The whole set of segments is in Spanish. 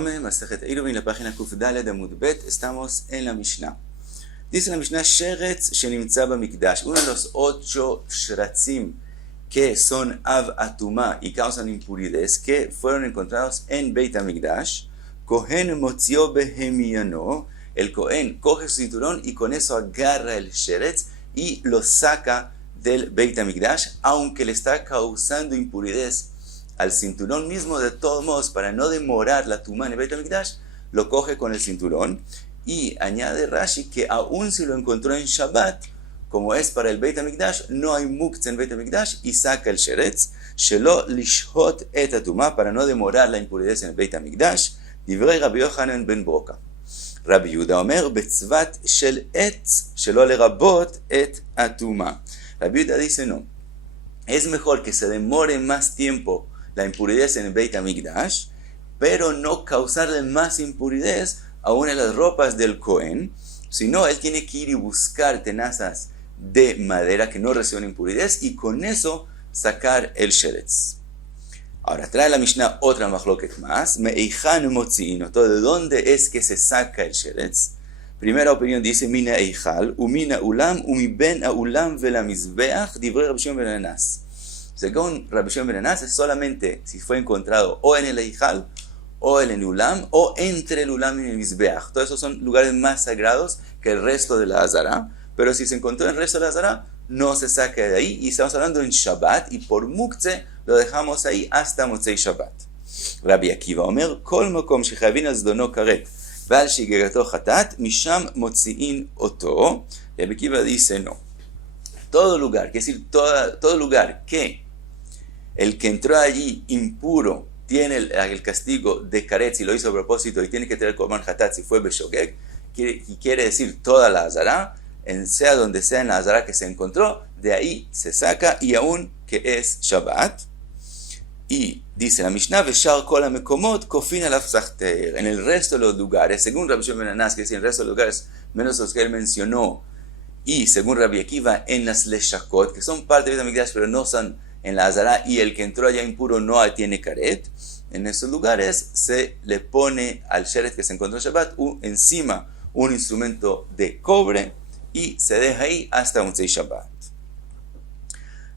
Yome, Masejet Eruvin, la página Kuf Daled Amud Bet, estamos en la Mishnah. Dice la Mishnah, Sheretz Shenimtza Bamikdash, uno de los 8 shratzim que son Av Atumá y causan impuridades, que fueron encontrados en Beit HaMikdash. Kohen Motzio Behemiano, el Kohen coge su cinturón y con eso agarra el Sheretz y lo saca del Beit HaMikdash, aunque le está causando impuridades al cinturón mismo. De todos modos, para no demorar la tumá en el Beit HaMikdash, lo coge con el cinturón. Y añade Rashi que aún si lo encontró en Shabbat, como es para el Beit HaMikdash, no hay muktzah en Beit HaMikdash, y saca el sheretz, shelo lishhot et atumá, para no demorar la impuridad en el Beit HaMikdash. Divrei Rabbi Yochanan ben Broka. Rabbi Yehuda omer betzvat shel etz shelo lerabot et atumá. Rabbi Yehuda dice no, es mejor que se demore más tiempo la impuridad en el Beit HaMikdash, pero no causarle más impuridad aún en las ropas del Cohen, sino él tiene que ir y buscar tenazas de madera que no reciben impuridad y con eso sacar el sheretz. Ahora trae la Mishnah otra machloket más, me'eichan motzi'ino, ¿de dónde es que se saca el sheretz? Primera opinión dice, mina eichal, umina ulam, umiben ulam velamizbeach, divrei Rabbi Shimon ben Anas. Según Rabbi Shimon ben Anas, es solamente si fue encontrado o en el eichal, o en el ulam, o entre el ulam y el mizbeach. Todos esos son lugares más sagrados que el resto de la azara, pero si se encontró en el resto de la azara, no se saca de ahí, y estamos hablando en Shabbat, y por muktzeh lo dejamos ahí hasta Motzei Shabbat. Rabbi Akiva omer, kol makom shechavin azdono karet, ועל שגגתו חטאת, משם מוציאים אותו. Rabbi Akiva dice no. Todo lugar, quiere decir todo lugar que el que entró allí impuro tiene el castigo de karet si lo hizo a propósito y tiene que tener korban hatat si fue beshogeg, quiere decir toda la azara, sea donde sea en la azara que se encontró, de ahí se saca, y aún que es Shabbat. Y dice la Mishnah, Veshar kol hamekomot kofin alav zachter. En el resto de los lugares, según Rabbi Shimon ben Anas, que dice en el resto de los lugares, menos los que él mencionó, y según Rabbi Akiva, en las leshakot, que son parte de Beit HaMikdash, pero no son en la azara, y el que entró allá impuro no tiene karet, en esos lugares se le pone al sheretz que se encontró en Shabbat encima un instrumento de cobre, y se deja ahí hasta Motzei Shabbat.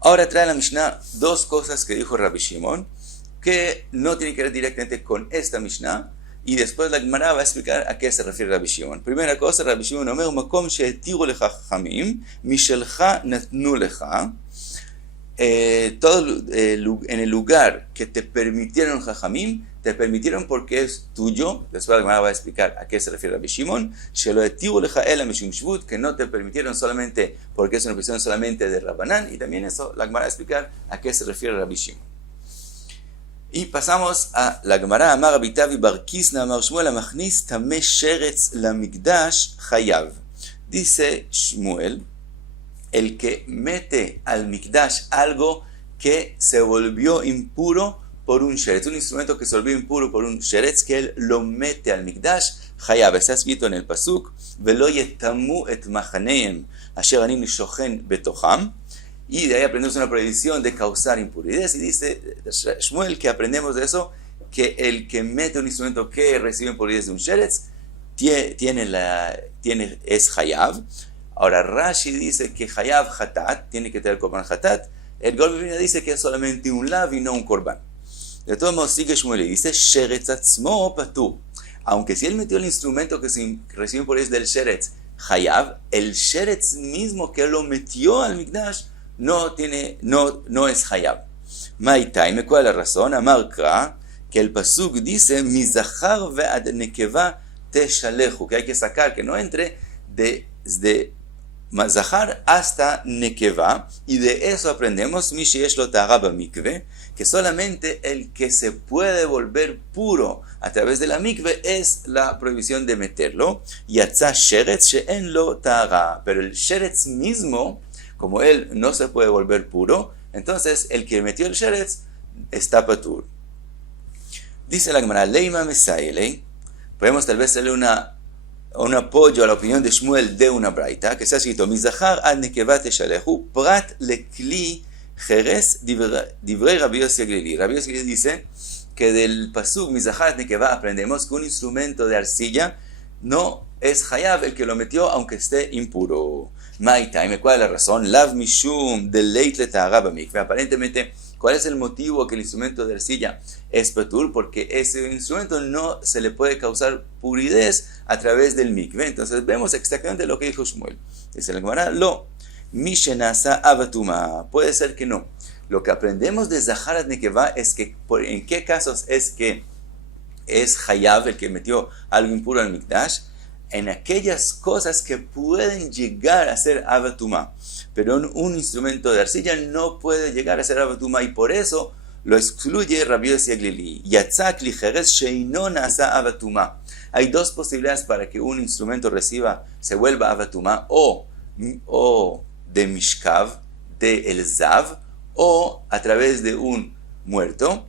Ahora trae la Mishnah dos cosas que dijo Rabbi Shimon, que no tienen que ver directamente con esta Mishnah, y después la Gemara va a explicar a qué se refiere Rabbi Shimon. Primera cosa, Rabbi Shimon omer, makom she'etiru lecha chachamim, mishelcha natnu lecha. En el lugar que te permitieron Jajamim, te permitieron porque es tuyo. Después la Gemara va a explicar a qué se refiere Rabbi Shimon. Que no te permitieron solamente porque es una cuestión solamente de Rabbanán, y también eso la Gemara va a explicar a qué se refiere Rabbi Shimon. Y pasamos a la Gemara. Amar Rabbi Tavi bar Kisna amar Shmuel amachnis tameh sheretz lamikdash chayav. Dice Shmuel, el que mete al Mikdash algo que se volvió impuro por un sheretz, un instrumento que se volvió impuro por un sheretz, que él lo mete al Mikdash, chayav. Está escrito en el pasuk, velo yetamu et machaneim asher ani mishochen betocham, y de ahí aprendemos una prohibición de causar impurezas, y dice Shmuel que aprendemos de eso, que el que mete un instrumento que recibe impurezas de un sheretz, es chayav. Ahora Rashi dice que Hayav Hatat, tiene que tener korban Hatat. El Golbevina dice que es solamente un lav y no un korban. De todos modos sigue Shmuel y dice Sheretz atzmo patur. Aunque si él metió el instrumento que se recibe por eso del Sheretz, Hayav, el Sheretz mismo que lo metió al Mikdash no es Hayav. Maitai, ¿cuál es la razón? Amar Kra, que el pasuk dice Mizachar ve'ad nekeva teshalechu, que hay que sacar, que no entre desde Mazahar hasta Nekeva, y de eso aprendemos que solamente el que se puede volver puro a través de la mikve es la prohibición de meterlo. Yatza sheretz she'en lo ta'ara, pero el sheretz mismo, como él no se puede volver puro, entonces el que metió el sheretz está patur. Dice la Gemara, leima mesayle, podemos tal vez hacerle un apoyo a la opinión de Shmuel de una braita, que se ha escrito, Mizahar ad nekeva teshalechu, prat lekli jerez divrei Rabbi Yossi Aglili. Rabbi Yossi dice que del pasuk Mizaharat Nekeva aprendemos que un instrumento de arcilla no es Hayav el que lo metió aunque esté impuro. Maitaime, ¿cuál es la razón? Lav Mishum Deleit Letahara Bamikve. Aparentemente, ¿cuál es el motivo que el instrumento de arcilla es patur? Porque ese instrumento no se le puede causar puridez a través del mikve. Entonces vemos exactamente lo que dijo Shmuel. Dice la Gemara, lo Mishenasa Abatuma. Puede ser que no. Lo que aprendemos de Zaharat Nekeva es que, ¿en qué casos es que es Hayav el que metió algo impuro al Mikdash? En aquellas cosas que pueden llegar a ser Abatuma. Pero un instrumento de arcilla no puede llegar a ser Abatuma y por eso lo excluye Rabbi Yossi Aglili. Yatzak li jerez sheino nasa Abatuma. Hay dos posibilidades para que un instrumento se vuelva Abatuma, o de Mishkav, de el Zav, o a través de un muerto.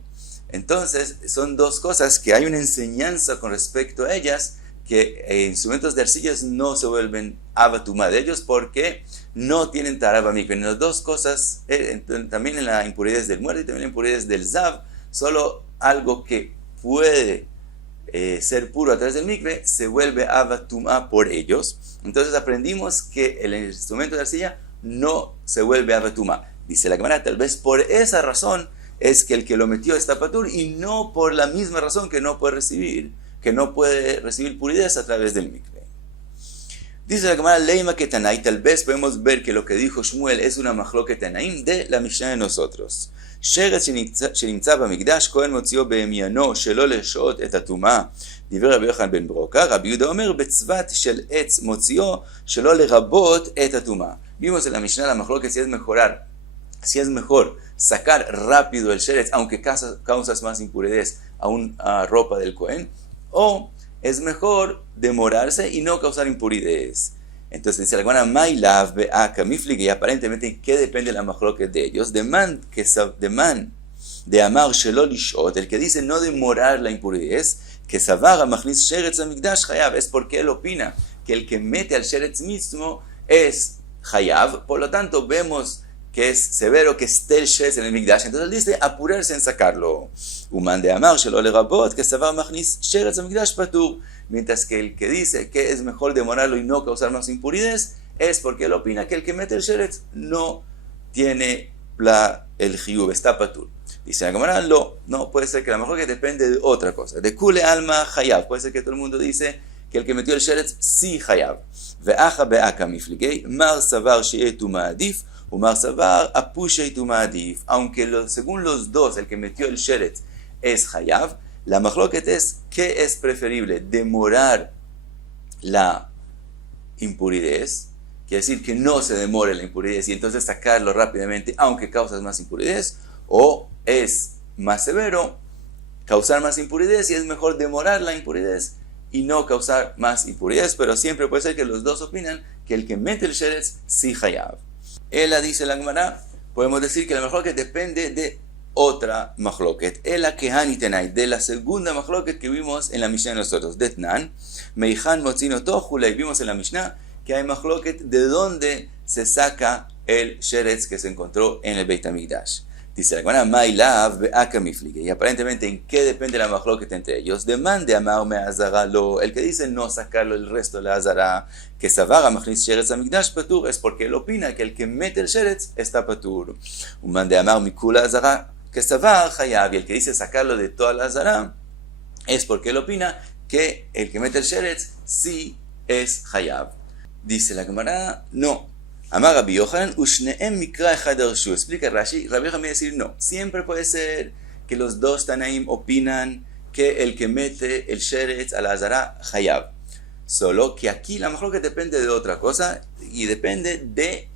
Entonces son dos cosas que hay una enseñanza con respecto a ellas, que instrumentos de arcillas no se vuelven abatuma de ellos porque no tienen taraba mikve. En las dos cosas, también en la impurez del muerto y también en la impurez del zav, solo algo que puede ser puro a través del mikve se vuelve abatuma por ellos. Entonces aprendimos que el instrumento de arcilla no se vuelve abatuma. Dice la Gemara, tal vez por esa razón es que el que lo metió está patur y no por la misma razón que no puede recibir puridez a través del mikve. Dice la Gemara, Leima que Tanai, tal vez podemos ver que lo que dijo Shmuel es una machloket Tanaim de la Mishnah de nosotros. Sheretz שנמצא במקדש, כהן מוציאו בימינו שלא לשעות את הטומאה. דיבר רבי יוחנן בן ברוקה, רבי יהודה אומר בצבת של עץ מוציאו שלא לרבות את הטומאה. Vimos en la Mishnah la machloket si es mejor sacar rápido el sheretz, aunque causas más impurezas a una ropa del Cohen, o es mejor demorarse y no causar impurezas. Entonces dice la Gemara, Mailav be'aka miflig, y aparentemente, ¿qué depende la machloket de ellos? De amar shelo lishot, el que dice no demorar la impurez, que savar machnis sheretz amigdash chayav, es porque él opina que el que mete al sheretz mismo es chayav, por lo tanto vemos que es severo que esté el sheretz en el mikdash, entonces él dice apurarse en sacarlo. Uman de amar shelo lerabot, que savar machnis sheretz amigdash patur, mientras que el que dice que es mejor demorarlo y no causar más impurezas es porque él opina que el que mete el sheretz no tiene el chiyuv, está patur. Dice la Gemara, no, puede ser que a lo mejor que depende de otra cosa. De kule alma chayav, puede ser que todo el mundo dice que el que metió el sheretz sí chayav. Ve'acha be'aka mifligei, mar savar she'etu ma'adif, umar savar apushe'etu ma'adif. Aunque según los dos, el que metió el sheretz es chayav, la machloket es ¿qué es preferible? Demorar la impurez, quiere decir que no se demore la impurez y entonces sacarlo rápidamente aunque causas más impurez, o es más severo causar más impurez y es mejor demorar la impurez y no causar más impurez, pero siempre puede ser que los dos opinan que el que mete el sheretz sí chayav. Ella dice la Gemara, podemos decir que la machloket depende de otra machloket, ela kehani tenai, de la segunda machloket que vimos en la Mishnah de nosotros, detnan, meichan motzino tochulei, vimos en la Mishnah que hay machloket de donde se saca el sheretz que se encontró en el Beit HaMikdash. Dice la Gemara, mailav be'aka miflige, y aparentemente en qué depende la machloket entre ellos, de man de amar me azara lo, el que dice no sacarlo el resto de la azara, que savara machnis sheretz HaMikdash patur, es porque él opina que el que mete el sheretz está patur. Un man de amar mikula azara, que savar chayav, y el que dice sacarlo de toda la azara es porque él opina que el que mete el sheretz sí es chayav. Dice la Gemara, no. Amar Rabbi Yochanan, ushneem mikra echad arshu. Explica Rashi, Rabbi Yochanan va a decir no. Siempre puede ser que los dos Tanaim opinan que el que mete el sheretz a la azara chayav. Solo que aquí la mejor que depende de otra cosa y depende de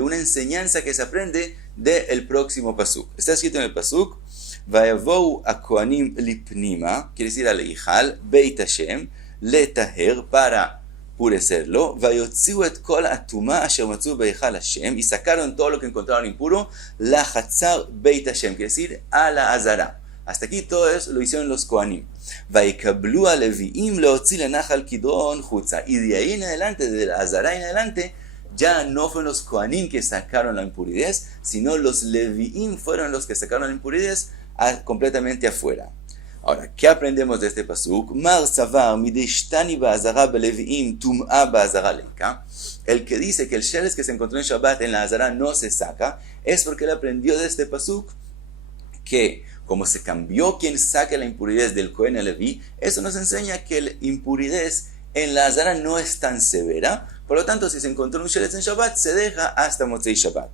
una enseñanza que se aprende del próximo pasuk. Está escrito en el pasuk, vayavou akohanim lipnima, quiere decir al Eihal, Beit Hashem, letaher, para purecerlo, vayotziu et kol atuma asher matzu beihal Hashem, y sacaron todo lo que encontraron impuro, la hatzar Beit Hashem, quiere decir a la azara. Hasta aquí todo eso lo hicieron los Kohanim. Vaikablu a Leviim leotzi lenachal kidron chutza, y de ahí en adelante, de la azara en adelante, ya no fueron los Kohanim que sacaron la impurez, sino los Leviim fueron los que sacaron la impurez completamente afuera. Ahora, ¿qué aprendemos de este pasuk? Mar savar mideshtani ba'azara beleviim tum'a ba'azara leika. El que dice que el sheretz que se encontró en Shabbat en la azara no se saca, es porque él aprendió de este pasuk que como se cambió quien saque la impureza del Cohen Leví, eso nos enseña que la impureza en la azara no es tan severa. Por lo tanto, si se encontró un sheretz en Shabbat, se deja hasta Motzei Shabbat.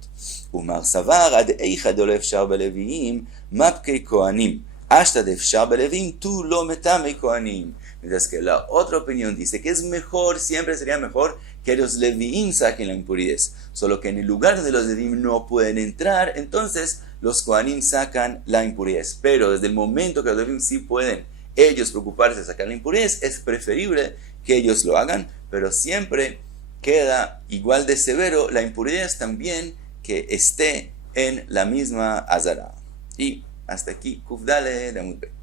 Umar savar ad eicha dolo efshar beleviim mapkei kohanim. Hasta de efshar beleviim tu lo metamei kohanim. Mientras que la otra opinión dice que es mejor, siempre sería mejor que los leviim saquen la impureza. Solo que en el lugar donde los leviim no pueden entrar, entonces los kohanim sacan la impureza. Pero desde el momento que los leviim sí pueden ellos preocuparse de sacar la impureza, es preferible que ellos lo hagan, pero siempre queda igual de severo la impureza también que esté en la misma azara. Y hasta aquí, Kuf Daled Amud Bet.